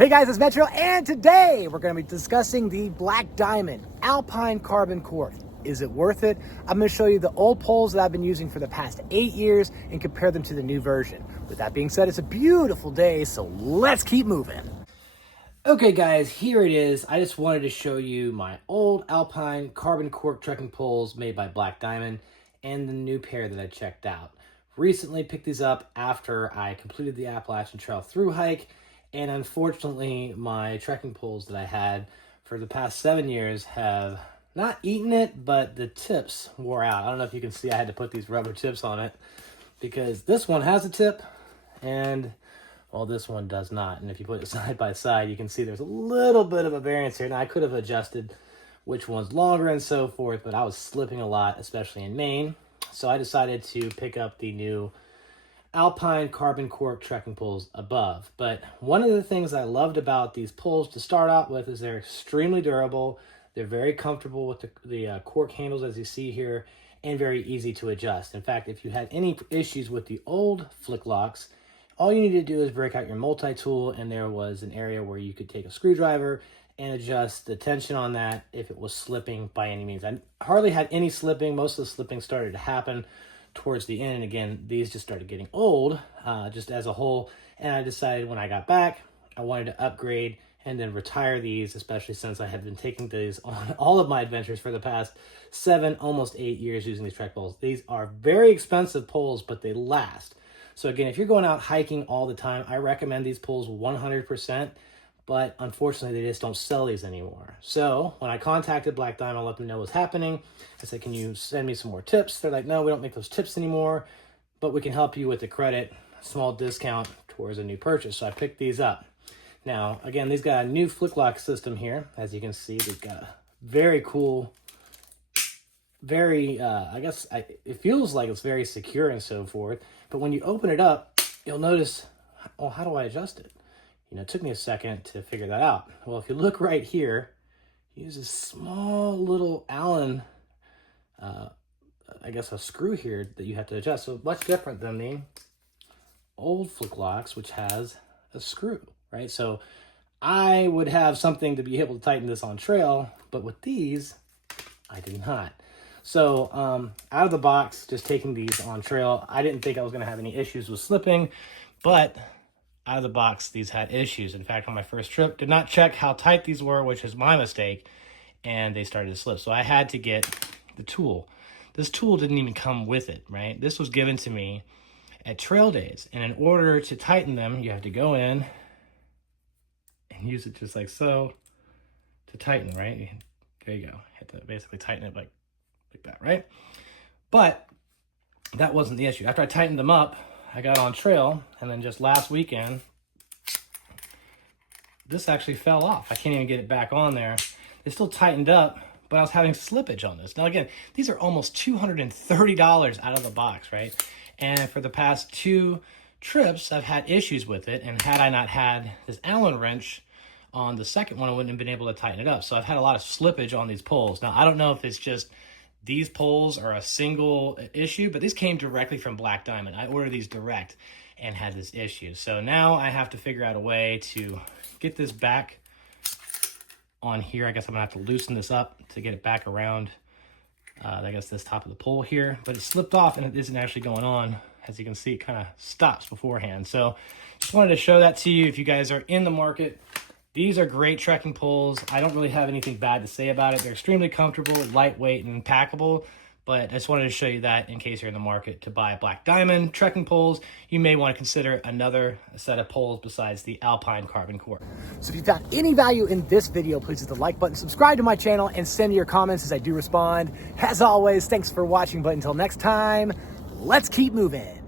Hey guys, it's Metro, and today we're going to be discussing the Black Diamond Alpine Carbon Cork. Is it worth it? I'm going to show you the old poles that I've been using for the past 8 years and compare them to the new version. With that being said, it's a beautiful day, so let's keep moving. Okay guys, here it is. I just wanted to show you my old Alpine Carbon Cork trekking poles made by Black Diamond and the new pair that I checked out. Recently picked these up after I completed the Appalachian Trail thru hike, and unfortunately my trekking poles that I had for the past 7 years have not eaten it, but the tips wore out. I don't know if you can see I had to put these rubber tips on it because this one has a tip and well, this one does not. And if you put it side by side, you can see there's a little bit of a variance here. Now I could have adjusted which one's longer and so forth, but I was slipping a lot, especially in Maine. So I decided to pick up the new Alpine Carbon Cork trekking poles above. But one of the things I loved about these poles to start out with is they're extremely durable. They're very comfortable with the cork handles, as you see here, and very easy to adjust. In fact, if you had any issues with the old flick locks, all you need to do is break out your multi-tool, and there was an area where you could take a screwdriver and adjust the tension on that if it was slipping by any means. I hardly had any slipping. Most of the slipping started to happen towards the end. And again, these just started getting old just as a whole. And I decided when I got back, I wanted to upgrade and then retire these, especially since I have been taking these on all of my adventures for the past 7, almost 8 years using these trek poles. These are very expensive poles, but they last. So again, if you're going out hiking all the time, I recommend these poles 100%, but unfortunately they just don't sell these anymore. So when I contacted Black Diamond, I let them know what's happening. I said, can you send me some more tips? They're like, no, we don't make those tips anymore, but we can help you with the credit, small discount towards a new purchase. So I picked these up. Now, again, these got a new flick lock system here. As you can see, they've got a very cool, very, it feels like it's very secure and so forth. But when you open it up, you'll notice, oh, how do I adjust it? You know, it took me a second to figure that out. Well, if you look right here, use a small little Allen, a screw here that you have to adjust. So much different than the old flick locks, which has a screw, right? So I would have something to be able to tighten this on trail, but with these, I did not. So out of the box, just taking these on trail, I didn't think I was going to have any issues with slipping, but out of the box, these had issues. In fact, on my first trip, did not check how tight these were, which is my mistake, and they started to slip. So I had to get the tool. This tool didn't even come with it, right? This was given to me at trail days, and in order to tighten them, you have to go in and use it just like so to tighten, right? There you go. You have to basically tighten it like that, right? But that wasn't the issue. After I tightened them up, I got on trail, and then just last weekend, this actually fell off. I can't even get it back on there. It still tightened up, but I was having slippage on this. Now again, these are almost $230 out of the box, right? And for the past 2 trips, I've had issues with it, and had I not had this Allen wrench on the second one, I wouldn't have been able to tighten it up. So I've had a lot of slippage on these poles. Now, I don't know if it's just these poles are a single issue, but these came directly from Black Diamond. I ordered these direct and had this issue. So now I have to figure out a way to get this back on here. I guess I'm gonna have to loosen this up to get it back around, I guess this top of the pole here, but it slipped off and it isn't actually going on. As you can see, it kind of stops beforehand. So just wanted to show that to you if you guys are in the market. These are great trekking poles. I don't really have anything bad to say about it. They're extremely comfortable, lightweight, and packable. But I just wanted to show you that in case you're in the market to buy Black Diamond trekking poles, you may want to consider another set of poles besides the Alpine Carbon Cork. So if you found any value in this video, please hit the like button, subscribe to my channel, and send me your comments as I do respond. As always, thanks for watching, but until next time, let's keep moving.